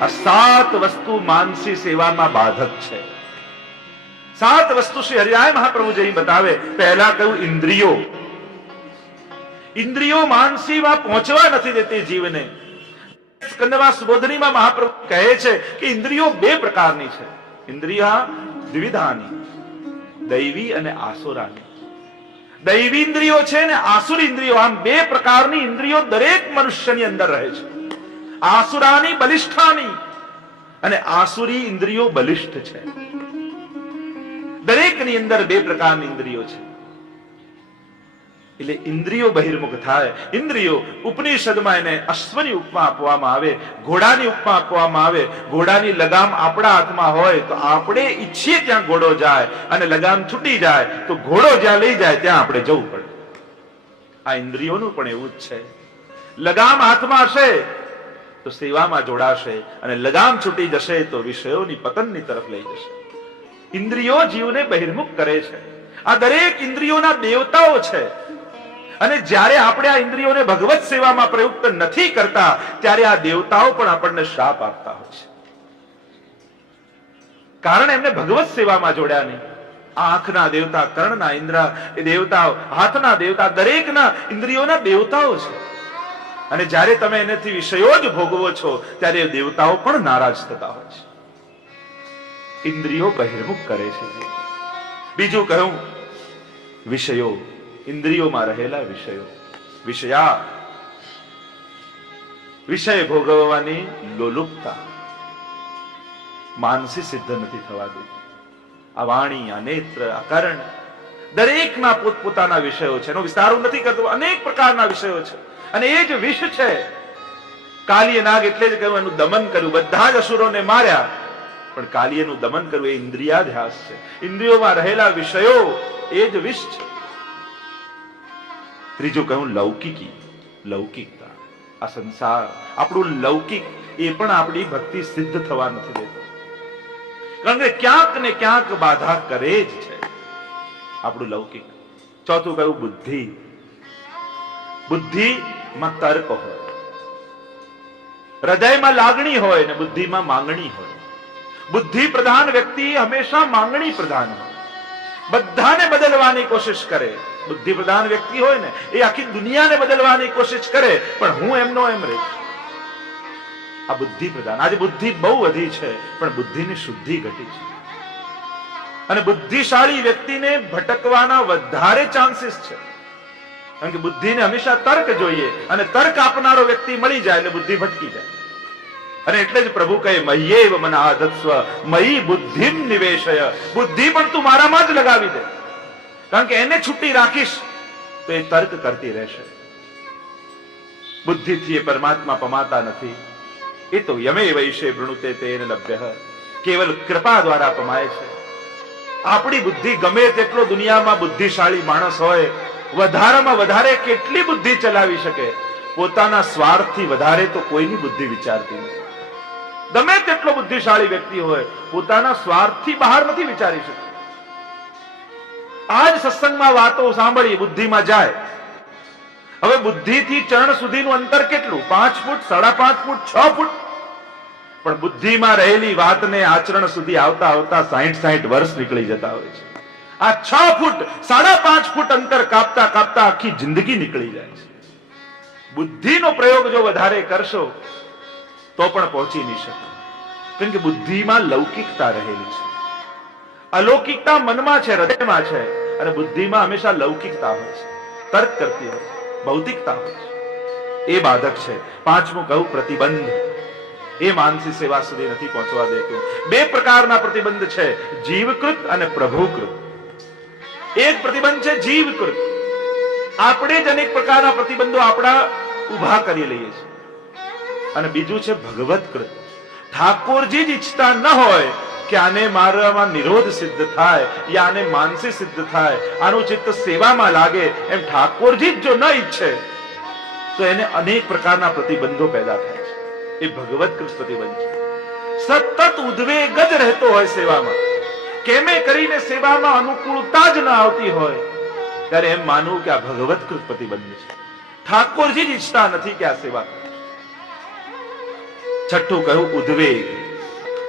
આ 7 વસ્તુ માનસી સેવામાં બાધક છે. 7 વસ્તુ શ્રી હરિરાય મહાપ્રભુજી બતાવે. પહેલા કહ્યું ઇન્દ્રિયો. ઇન્દ્રિયો માનસીમાં પહોંચવા નથી દેતી જીવને. સ્કંદમાં સુબોધનીમાં મહાપ્રભુ કહે છે કે ઇન્દ્રિયો 2 પ્રકારની છે. ઇન્દ્રિયા દ્વિવિધાની, દૈવી અને આસુરાની. દૈવી ઇન્દ્રિયો છે ને આસુરી ઇન્દ્રિયો, આમ 2 પ્રકારની ઇન્દ્રિયો દરેક મનુષ્યની અંદર રહે છે. આસુરાની બલિષ્ઠાની અને આસુરી ઇન્દ્રિયો બલિષ્ઠ છે. દરેકની અંદર 2 પ્રકારની ઇન્દ્રિયો છે. એટલે ઇન્દ્રિયો બહિર્મુખ થાય. ઇન્દ્રિયો ઉપનિષદમાં એને અશ્વની ઉપમા આપવામાં આવે, ઘોડાની ઉપમા આપવામાં આવે. ઘોડાની લગામ આપણા હાથમાં હોય તો આપણે ઈચ્છીએ ત્યાં ઘોડો જાય, અને લગામ છૂટી જાય તો ઘોડો જ્યાં લઈ જાય ત્યાં આપણે જવું પડે. આ ઇન્દ્રિયોનું પણ એવું જ છે. લગામ હાથમાં હશે તો સેવામાં જોડાશે, અને લગામ છૂટી જશે તો વિષયોની પતનની તરફ લઈ જશે. ઇન્દ્રિયો જીવને બહિર્મુખ કરે છે. આ દરેક ઇન્દ્રિયોના દેવતાઓ છે. અને જ્યારે આપણે આ ઇન્દ્રિયોને ભગવત સેવામાં પ્રયુક્ત નથી કરતા ત્યારે આ દેવતાઓ પણ આપણને શ્રાપ આપતા હોય છે. કારણ એમને ભગવત સેવામાં જોડ્યા નહીં. આંખના દેવતા, કર્ણના ઇન્દ્ર એ દેવતાઓ, હાથના દેવતા, દરેકના ઇન્દ્રિયોના દેવતાઓ છે. અને જ્યારે તમે એનાથી વિષયો જ ભોગવો છો ત્યારે એ દેવતાઓ પણ નારાજ થતા હોય છે. ઇન્દ્રિયો બહિર્મુખ કરે છે. બીજું કહ્યું વિષયો. ઇન્દ્રિયોમાં રહેલા વિષયો, વિષયા, વિષય ભોગવવાની લોલુપતા માનસી સિદ્ધ નથી થવા દેતી. આ વાણી, આ નેત્ર, આ કર્ણ, દરેકના પોતપોતાના વિષયો છે. એનો વિસ્તાર નથી કરતો. અનેક પ્રકારના વિષયો છે અને એ જ વિષ છે. કાલીય નાગ એટલે જ કહ્યું એનું દમન કર્યું. બધા જ અસુરોને માર્યા, પણ કાલીયનું દમન કરવું એ ઇન્દ્રિયાધ્યાસ છે. ઇન્દ્રિયોમાં રહેલા વિષયો એ જ વિષ છે. ત્રીજું કહ્યું લૌકિકી, લૌકિકતા. આ સંસાર આપણું લૌકિક એ પણ આપણી ભક્તિ સિદ્ધ થવા નથી દેતો. કારણ કે ક્યાંક ને ક્યાંક બાધા કરે જ છે આપણું લૌકિક. ચોથું કહ્યું બુદ્ધિ. બુદ્ધિમાં તર્ક હોય, હૃદયમાં લાગણી હોય ને બુદ્ધિમાં માંગણી હોય. બુદ્ધિ પ્રધાન વ્યક્તિ હંમેશા માંગણી પ્રધાન હોય. બધાને બદલવાની કોશિશ કરે. બુદ્ધિ પ્રધાન વ્યક્તિ હોય ને એ આખી દુનિયાને બદલવાની કોશિશ કરે, પણ હું એમનો એમ રહીશ. આ બુદ્ધિ પ્રધાન. આજે બુદ્ધિ બહુ વધી છે પણ બુદ્ધિની શુદ્ધિ ઘટી છે. અને બુદ્ધિશાળી વ્યક્તિને ભટકવાના વધારે ચાન્સીસ છે. કારણ કે બુદ્ધિને હંમેશા તર્ક જોઈએ, અને તર્ક આપનારો વ્યક્તિ મળી જાય એટલે બુદ્ધિ ભટકી જાય. અને એટલે જ પ્રભુ કહે મય્યેવ મનાધત્સ્વ મયી બુદ્ધિમ નિવેશય. બુદ્ધિ પણ તું મારામાં જ લગાવી દે. કારણ કે એને છૂટી રાખીશ તો એ તર્ક કરતી રહેશે. બુદ્ધિથી એ પરમાત્મા પમાતા નથી. એ તો યમે વૈશે વૃણુતે તેન લભ્ય. કેવલ કૃપા દ્વારા પમાય છે. આપણી બુદ્ધિ ગમે તેટલો દુનિયામાં બુદ્ધિશાળી માણસ હોય, વધારેમાં વધારે કેટલી બુદ્ધિ ચલાવી શકે? પોતાના સ્વાર્થથી વધારે તો કોઈની બુદ્ધિ વિચારતી નથી. ગમે તેટલો બુદ્ધિશાળી વ્યક્તિ હોય, પોતાના સ્વાર્થથી બહાર નથી વિચારી શકતો. આજ સત્સંગમાં વાતો સાંભળી બુદ્ધિમાં જાય. હવે બુદ્ધિથી ચરણ સુધીનું અંતર કેટલું? 5 ફૂટ, 5.5 ફૂટ, 6 ફૂટ. પણ બુદ્ધિમાં રહેલી વાતને આચરણ સુધી આવતા આવતા 60-60 વર્ષ નીકળી જતા હોય છે. આ 6 ફૂટ, 5.5 ફૂટ અંતર કાપતા કાપતા આખી જિંદગી નીકળી જાય છે. બુદ્ધિનો પ્રયોગ જો વધારે કરશો તો પણ પહોંચી નહીં શકો. કારણ કે બુદ્ધિમાં લૌકિકતા રહેલી છે. અલૌકિકતા મનમાં છે, હૃદયમાં છે, અને બુદ્ધિમાં હંમેશા લૌકિકતા હોય છે, તર્ક કરતી હોય છે, ભૌતિકતા હોય છે. એ બાધક છે. પાંચમું કહું પ્રતિબંધ. એ માનસી સેવા સુધી નથી પહોંચવા દેતું. 2 પ્રકારના પ્રતિબંધ છે, જીવકૃત અને પ્રભુકૃત. એક પ્રતિબંધ છે જીવકૃત. આપણે જ અનેક પ્રકારના પ્રતિબંધો આપણા ઉભા કરી લઈએ છીએ. અને બીજું છે ભગવતકૃત. ઠાકોરજી જ ઈચ્છતા ન હોય કે આને મારામાં નિરોધ સિદ્ધ થાય, યા આને માનસી સિદ્ધ થાય, આનું ચિત્ત સેવામાં લાગે, એમ ઠાકોરજી જ જો ન ઈચ્છે તો એને અનેક પ્રકારના પ્રતિબંધો પેદા થાય છે. એ ભગવતકૃત પ્રતિબંધ છે. સતત ઉદ્વેગ જ રહેતો હોય સેવામાં. કેમે કરીને સેવામાં અનુકૂળતા જ ન આવતી હોય ત્યારે એમ માનવું કે આ ભગવતકૃત પ્રતિબંધ છે. ઠાકોરજી જ ઈચ્છતા નથી કે આ સેવા. છઠ્ઠું કહ્યું ઉદ્વેગ,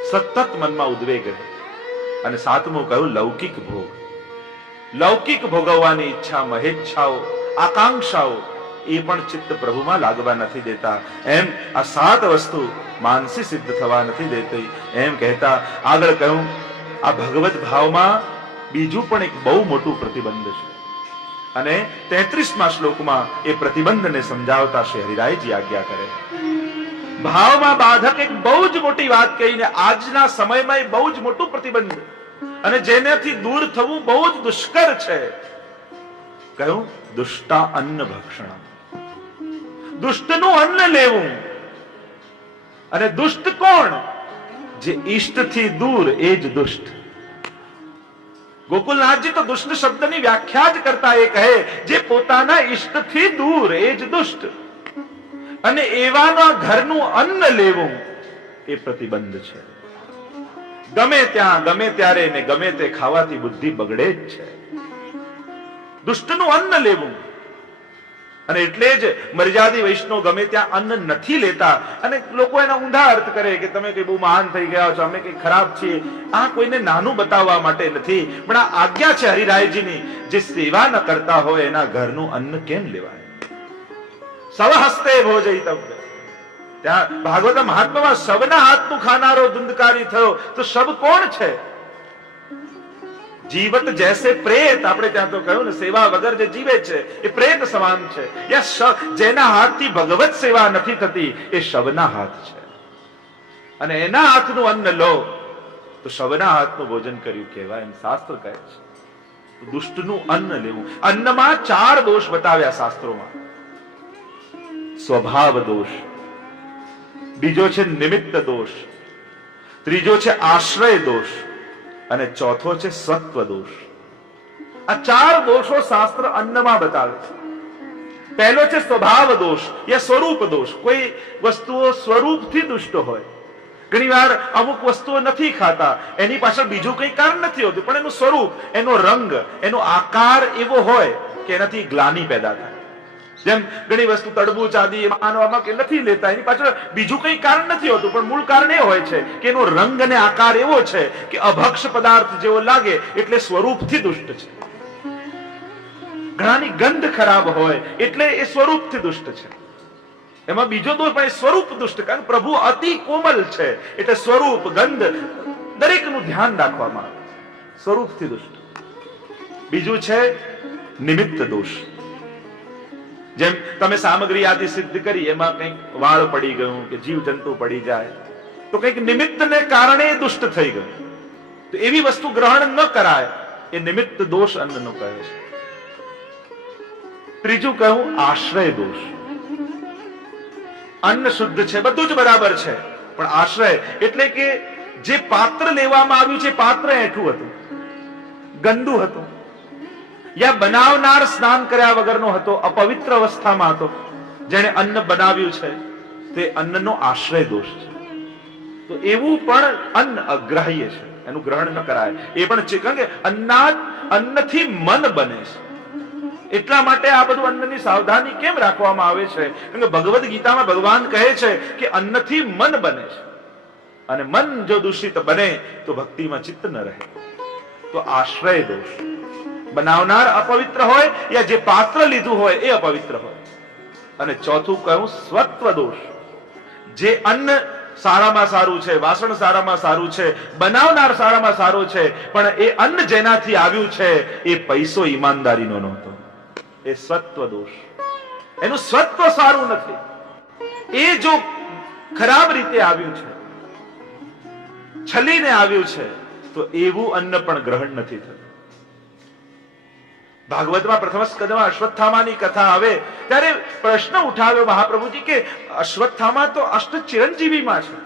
સતત મનમાં ઉદ્વેગ રહે. અને સાતમું કહ્યું લૌકિક ભોગ. લૌકિક ભોગવવાની ઈચ્છા, મહેચ્છાઓ, આકાંક્ષાઓ એ પણ ચિત્ત પ્રભુમાં લાગવા નથી દેતા. એમ આ સાત વસ્તુ માનસી સિદ્ધ થવા નથી દેતી. એમ કહેતા આગળ કહ્યું આ ભગવત ભાવમાં બીજું પણ એક બહુ મોટું પ્રતિબંધ છે. અને 33મા શ્લોકમાં એ પ્રતિબંધને સમજાવતા શ્રી હરિરાયજી આજ્ઞા કરે. ભાવમાં બાધક એક બહુ જ મોટી વાત કહીને આજના સમયમાં એ બહુ જ મોટું પ્રતિબંધ અને જેનાથી દૂર થવું બહુ જ દુષ્કર છે. કહ્યું દુષ્ટા અન્ન ભક્ષણ, દુષ્ટનું અન્ન લેવું. અને દુષ્ટ કોણ? જે ઈષ્ટથી દૂર એ જ દુષ્ટ. ગોકુલનાથજી તો દુષ્ટ શબ્દની વ્યાખ્યા જ કરતા એ કહે જે પોતાના ઈષ્ટથી દૂર એ જ દુષ્ટ. અને એવાના ઘરનું અન્ન લેવું એ પ્રતિબંધ છે. ગમે ત્યાં ગમે ત્યારે ને ગમે તે ખાવાથી બુદ્ધિ બગડે જ છે. દુષ્ટનું અન્ન લેવું. અને એટલે જ મર્યાદી વૈષ્ણવ ગમે ત્યાં અન્ન નથી લેતા. અને લોકો એના ઊંધા અર્થ કરે કે તમે કઈ બહુ મહાન થઈ ગયા છો, અમે કઈ ખરાબ છીએ. આ કોઈને નાનું બતાવવા માટે નથી, પણ આ આજ્ઞા છે હરિરાયજીની. જે સેવા ન કરતા હોય એના ઘરનું અન્ન કેમ લેવાય? સવહસ્તે ભોજયિતવ્ય. ત્યાં ભાગવત મહાત્મામાં સબના હાથનું ખાનારો ધુંધકારી થયો. તો સબ કોણ છે? જીવત જૈસે પ્રેત. આપણે ત્યાં તો કહ્યું ને સેવા વગર જે જીવે છે એ પ્રેત સમાન છે. જેના હાથથી ભગવત સેવા નથી થતી એ શવના હાથ છે. અને એના હાથનું અન્ન લો તો શવના હાથનું ભોજન કર્યું કહેવાય એમ શાસ્ત્ર કહે છે. દુષ્ટનું અન્ન લેવું. અન્નમાં 4 દોષ બતાવ્યા શાસ્ત્રોમાં. સ્વભાવ દોષ, બીજો છે નિમિત્ત દોષ, ત્રીજો છે આશ્રય દોષ અને ચોથો છે સત્વ દોષ. આ 4 દોષો શાસ્ત્ર અન્નમાં બતાવે છે. પહેલો છે સ્વભાવ દોષ યા સ્વરૂપ દોષ. કોઈ વસ્તુઓ સ્વરૂપથી દુષ્ટ હોય. ઘણીવાર અમુક વસ્તુઓ નથી ખાતા, એની પાછળ બીજું કંઈ કારણ નથી હોતું, પણ એનું સ્વરૂપ, એનો રંગ, એનો આકાર એવો હોય કે એનાથી ગ્લાનિ પેદા થાય. જેમ ઘણી વસ્તુ તડબૂચ આદિ માનવામાં કે નથી લેતા, એની પાછળ બીજું કંઈ કારણ નથી હોતું, પણ મૂળ કારણ એ હોય છે કે એનો રંગ અને આકાર એવો છે કે અભક્ષ પદાર્થ જેવો લાગે, એટલે સ્વરૂપથી દુષ્ટ છે. ઘણાની ગંધ ખરાબ હોય એટલે એ સ્વરૂપથી દુષ્ટ છે. એમાં બીજો દોષ પણ સ્વરૂપ દુષ્ટ. કારણ પ્રભુ અતિ કોમલ છે એટલે સ્વરૂપ, ગંધ દરેકનું ધ્યાન રાખવામાં આવે. સ્વરૂપથી દુષ્ટ. બીજું છે નિમિત્ત દોષ. જેમ તમે સામગ્રી આદિ સિદ્ધ કરી, એમાં કંઈક વાળ પડી ગયું કે જીવ જંતુ પડી જાય તો કંઈક નિમિત્તને કારણે દુષ્ટ થઈ ગયું, તો એવી વસ્તુ ગ્રહણ ન કરાય. એ નિમિત્ત દોષ અન્નનો કહે છે. ત્રીજું કહું આશ્રય દોષ. અન્ન શુદ્ધ છે, બધું જ બરાબર છે, પણ આશ્રય એટલે કે જે પાત્ર લેવામાં આવ્યું છે પાત્ર એઠું હતું, ગંદુ હતું, યા બનાવનાર સ્નાન કર્યા વગરનો હતો, અપવિત્ર અવસ્થામાં હતો. જેણે અન્ન બનાવ્યું છે તે અન્નનો આશ્રય દોષ છે. તો એવું પણ અન્ન અગ્રાહ્ય છે, એનું ગ્રહણ ન કરાય. એ પણ છે કારણ કે અન્નથી મન બને છે. એટલા માટે આ બધું અન્નની સાવધાની કેમ રાખવામાં આવે છે? કારણ કે ભગવદ ગીતામાં ભગવાન કહે છે કે અન્નથી મન બને છે, અને મન જો દૂષિત બને તો ભક્તિમાં ચિત્ત ન રહે. તો આશ્રય દોષ. બનાવનાર અપવિત્ર હોય યા જે પાત્ર લીધું હોય એ અપવિત્ર હોય. અને ચોથું કહ્યું સ્વત્વ દોષ. જે અન્ન સારામાં સારું છે, વાસણ સારામાં સારું છે, બનાવનાર સારામાં સારો છે, પણ એ અન્ન જેનાથી આવ્યું છે એ પૈસો ઈમાનદારીનો નહોતો. એ સ્વત્વ દોષ. એનું સ્વત્વ સારું નથી. એ જો ખરાબ રીતે આવ્યું છે, છલીને આવ્યું છે, તો એવું અન્ન પણ ગ્રહણ નથી થતું. ભાગવતમાં પ્રથમ સ્કંદમાં અશ્વત્થામાની કથા આવે ત્યારે પ્રશ્ન ઉઠાવ્યો મહાપ્રભુજી કે અશ્વત્થામા તો અષ્ટ ચિરંજીવીમાં છે.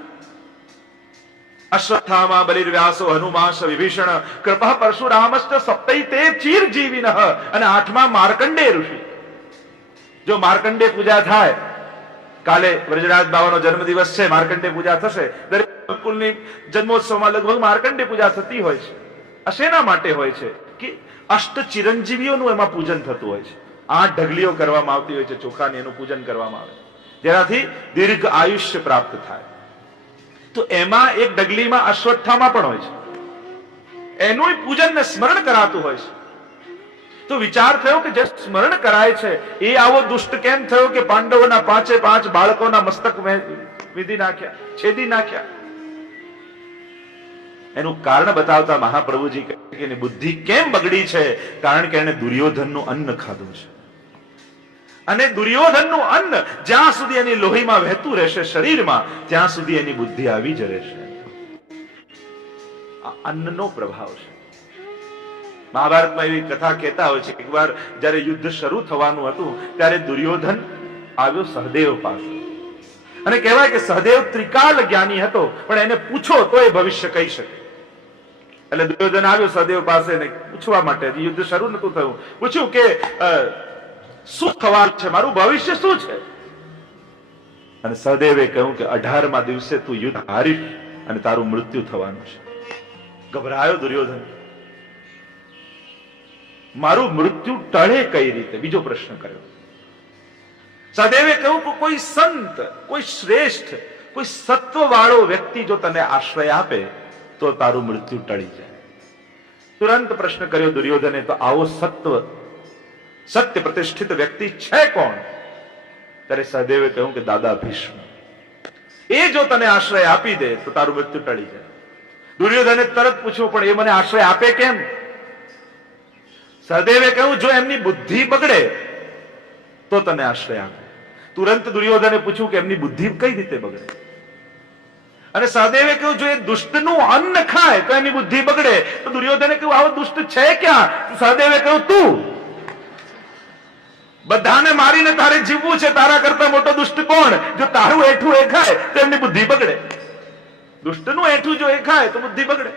અશ્વત્થામા બલિર્વ્યાસો હનુમાશ વિભીષણ કૃપા પરશુરામશ્ચ સપ્તૈતે ચિરજીવિનઃ. અને 8મા માર્કંડેય ઋષિ. જો માર્કંડેય પૂજા થાય, કાલે વ્રજરાજ બાવાનો જન્મદિવસ છે, માર્કંડેય પૂજા થશે. દરેક કુલની જન્મોત્સવમાં લગભગ માર્કંડેય પૂજા થતી હોય છે. આ શેના માટે હોય છે? કે અષ્ટ ચિરંજીવીઓનું એમાં પૂજન થતું હોય છે. 8 ઢગલીઓ કરવામાં આવતી હોય છે ચોખાની, એનું પૂજન કરવામાં આવે જેનાથી દીર્ઘ આયુષ્ય પ્રાપ્ત થાય. તો એમાં એક ડગલીમાં અશ્વત્થામા પણ હોય છે, એનું પૂજન ને સ્મરણ કરાતું હોય છે. તો વિચાર થયો કે જે સ્મરણ કરાય છે એ આવો દુષ્ટ કેમ થયો કે પાંડવોના 5 બાળકોના મસ્તક વિધિ નાખ્યા, છેદી નાખ્યા? એનું કારણ બતાવતા મહાપ્રભુજી કહે કે એની બુદ્ધિ કેમ બગડી છે? કારણ કે એને દુર્યોધનનું અન્ન ખાધું છે, અને દુર્યોધનનું અન્ન જ્યાં સુધી એની લોહીમાં વહેતું રહેશે, શરીરમાં, ત્યાં સુધી એની બુદ્ધિ આવી જ રહેશે. આ અન્નનો પ્રભાવ છે. મહાભારતમાં એવી કથા કહેતા હોય છે કે એકવાર જ્યારે યુદ્ધ શરૂ થવાનું હતું ત્યારે દુર્યોધન આવ્યો સહદેવ પાસે, અને કહેવાય કે સહદેવ ત્રિકાલ જ્ઞાની હતો, પણ એને પૂછો તો એ ભવિષ્ય કહી શકે. એટલે દુર્યોધન આવ્યો સહદેવ પાસે ને પૂછવા માટે, યુદ્ધ શરૂ નતું થયું, પૂછ્યું કે શું થવાનું છે, મારું ભવિષ્ય શું છે? અને સહદેવે કહ્યું કે 18મા દિવસે તું યુદ્ધ હારીશ અને તારું મૃત્યુ થવાનું છે. ગભરાયો દુર્યોધન, મારું મૃત્યુ ટળે કઈ રીતે? બીજો પ્રશ્ન કર્યો. સહદેવે કહ્યું કે કોઈ સંત, કોઈ શ્રેષ્ઠ, કોઈ સત્વવાળો વ્યક્તિ જો તને આશ્રય આપે તો તારું મૃત્યુ ટળી જાય. તુરંત પ્રશ્ન કર્યો દુર્યોધને, તો આવો સત્ય પ્રતિષ્ઠિત વ્યક્તિ છે કોણ? ત્યારે સહદેવે કહ્યું કે દાદા ભીષ્મ, એ જો તને આશ્રય આપી દે તો તારું મૃત્યુ ટળી જાય. દુર્યોધને તરત પૂછ્યું, પણ એ મને આશ્રય આપે કેમ? સહદેવે કહ્યું, જો એમની બુદ્ધિ બગડે તો તને આશ્રય આપે. તુરંત દુર્યોધને પૂછ્યું કે એમની બુદ્ધિ કઈ રીતે બગડે? અને સહદેવે કહ્યું, જો એ દુષ્ટનું અન્ન ખાય તો એની બુદ્ધિ બગડે. તો દુર્યોધને કહ્યું, આવો દુષ્ટ છે ક્યાં? સહદેવે કહ્યું, તું. બધાને મારીને તારે જીવવું છે, તારા કરતા મોટો દુષ્ટ કોણ? જો તારું એઠું એ ખાય તો એમની બુદ્ધિ બગડે. દુષ્ટનું એઠું જો એ ખાય તો બુદ્ધિ બગડે.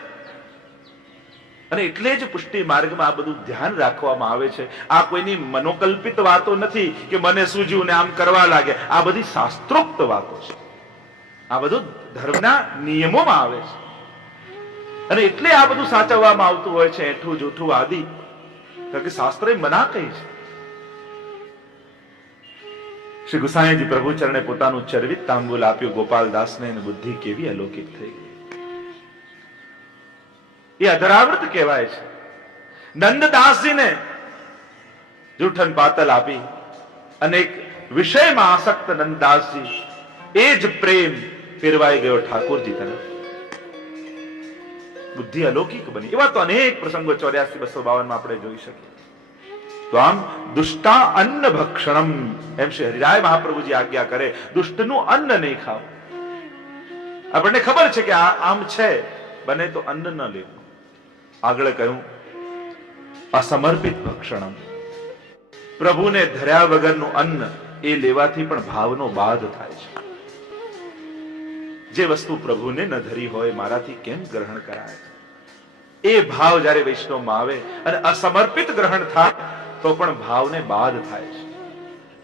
અને એટલે જ પુષ્ટિ માર્ગમાં આ બધું ધ્યાન રાખવામાં આવે છે. આ કોઈની મનોકલ્પિત વાતો નથી કે મને સૂજ્યું ને આમ કરવા લાગે. આ બધી શાસ્ત્રોક્ત વાતો છે. આ બધું ધર્મના નિયમોમાં આવે છે, અને એટલે આ બધું સાચવવામાં આવતું હોય છે, એઠું જૂઠું આદિ, કારણ કે શાસ્ત્રએ મના કહી છે. શ્રી ગુસાઈજી પ્રભુ ચરણે પોતાનું ચરવિત તાંબુલ આપ્યું ગોપાલદાસને, અને બુદ્ધિ કેવી અલૌકિક થઈ ગઈ. એ અધરાવૃત કહેવાય છે. નંદદાસજીને જૂઠન પાતલ આપી અને એક વિષયમાં આસક્ત નંદદાસજી, એ જ પ્રેમ ફેરવાઈ ગયો ઠાકોરજી તરફ. બુદ્ધિ અલૌકિક બની. એવા તો અનેક પ્રસંગો 84-252 આપણે જોઈ શકીએ. તો આમ દુષ્ટા અન્ન ભક્ષણમ, એમ શ્રી હરિરાય મહાપ્રભુજી આજ્ઞા કરે, દુષ્ટનું અન્ન નહીં ખાવ. આપણને ખબર છે કે આ આમ છે, બને તો અન્ન ન લેવું. આગળ કહ્યું અસમર્પિત ભક્ષણમ, પ્રભુને ધર્યા વગરનું અન્ન એ લેવાથી પણ ભાવનો બાધ થાય છે. જે વસ્તુ પ્રભુને ન ધરી હોય મારાથી કેમ ગ્રહણ કરાય? એ ભાવ જ્યારે વૈષ્ણવમાં આવે અને અસમર્પિત ગ્રહણ થાય તો પણ ભાવને બાધ થાય છે.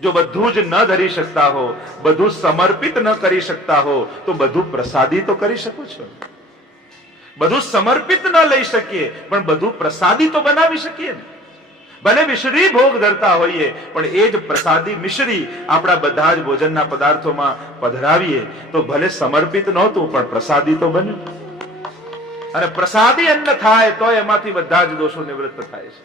જો બધું જ ન ધરી શકતા હો, બધું સમર્પિત ન કરી શકતા હો, તો બધું પ્રસાદી તો કરી શકો છો. બધું સમર્પિત ન લઈ શકીએ પણ બધું પ્રસાદી તો બનાવી શકીએ ને. ભલે મિશ્રી ભોગ ધરતા હોઈએ પણ એ જ પ્રસાદી મિશ્રી આપણા બધા જ ભોજનના પદાર્થોમાં પધરાવીએ તો ભલે સમર્પિત નહોતું પણ પ્રસાદી તો બન્યું. અને પ્રસાદી અન્ન થાય તો એમાંથી બધા જ દોષો નિવૃત્ત થાય છે.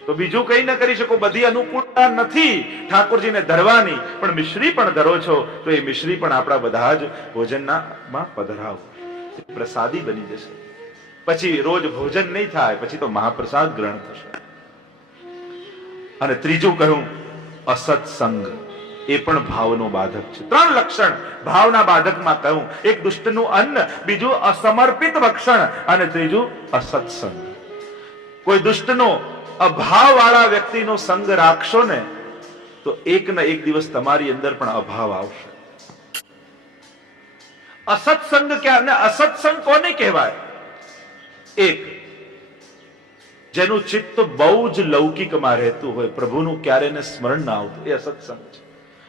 તો બીજું કઈ ન કરી શકો. બધી અનુકૂળતા નથી ઠાકોરજીને ધરવાની, પણ મિશ્રી પણ ધરો છો તો એ મિશ્રી પણ આપણા બધા જ ભોજનમાં પધરાવો, પ્રસાદી બની જશે. પછી રોજ ભોજન નહીં થાય, પછી તો મહાપ્રસાદ ગ્રહણ થશે. અને ત્રીજું કહ્યું અસત્સંગ, એ પણ ભાવનો બાધક છે. 3 લક્ષણ ભાવના બાધકમાં કહ્યું. એક દુષ્ટનું અન્ન, બીજું અસમર્પિત ભક્ષણ, અને ત્રીજું અસત્સંગ. કોઈ દુષ્ટનો અભાવ વાળા વ્યક્તિનો સંગ રાખશો ને તો એક ના એક દિવસ તમારી અંદર પણ અભાવ આવશે. અસત્સંગ ક્યાં? અસત્સંગ કોને કહેવાય? એક જેનું ચિત્ત બહુ જ લૌકિકમાં રહેતું હોય, પ્રભુનું ક્યારે ને સ્મરણ ના આવતું, એ અસત્સંગ છે.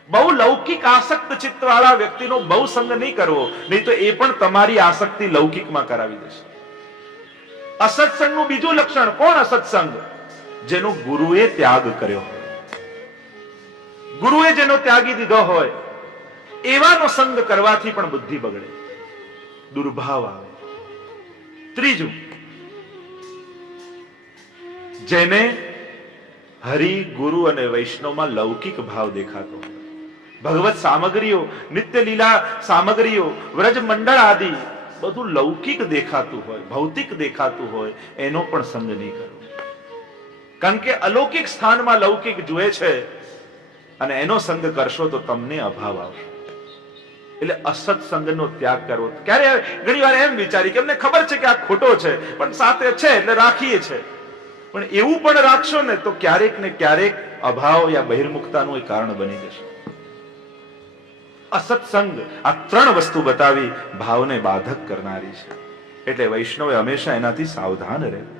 બહુ લૌકિક આસક્ત ચિત્ત વાળા વ્યક્તિનો બહુ સંગ નહીં કરવો, નહીં તો એ પણ તમારી આસક્તિ લૌકિકમાં કરાવી દેશે. અસત્સંગનું બીજું લક્ષણ કોણ? અસત્સંગ જેનો ગુરુએ ત્યાગ કર્યો હોય, ગુરુએ જેનો ત્યાગી દીધો હોય, એવાનો સંગ કરવાથી પણ બુદ્ધિ બગડે. દુર્ભાવ આવે. ત્રીજું, જેને હરિ, ગુરુ અને વૈષ્ણવમાં લૌકિક ભાવ દેખાતો હોય, ભગવત સામગ્રીઓ, નિત્ય લીલા સામગ્રીઓ, વ્રજ મંડળ આદિ બધું લૌકિક દેખાતું હોય, ભૌતિક દેખાતું હોય, એનો પણ સંગ નહીં કરવો. કારણ કે અલૌકિક સ્થાનમાં લૌકિક જુએ છે અને એનો સંગ કરશો તો તમને અભાવ આવશે. એટલે અસત સંગનો ત્યાગ કરવો. ક્યારે ઘણી વાર એમ વિચારી કે અમને ખબર છે કે આ ખોટો છે, પણ સાથે છે એટલે રાખીએ છે. પણ એવું પણ રાખશો ને તો ક્યારેક ને ક્યારેક અભાવ યા બહિર્મુખતાનું એક કારણ બની જશે. અસત્સંગ આ ત્રણ વસ્તુ બતાવી ભાવને બાધક કરનારી છે. એટલે વૈષ્ણવે હંમેશા એનાથી સાવધાન રહેવું.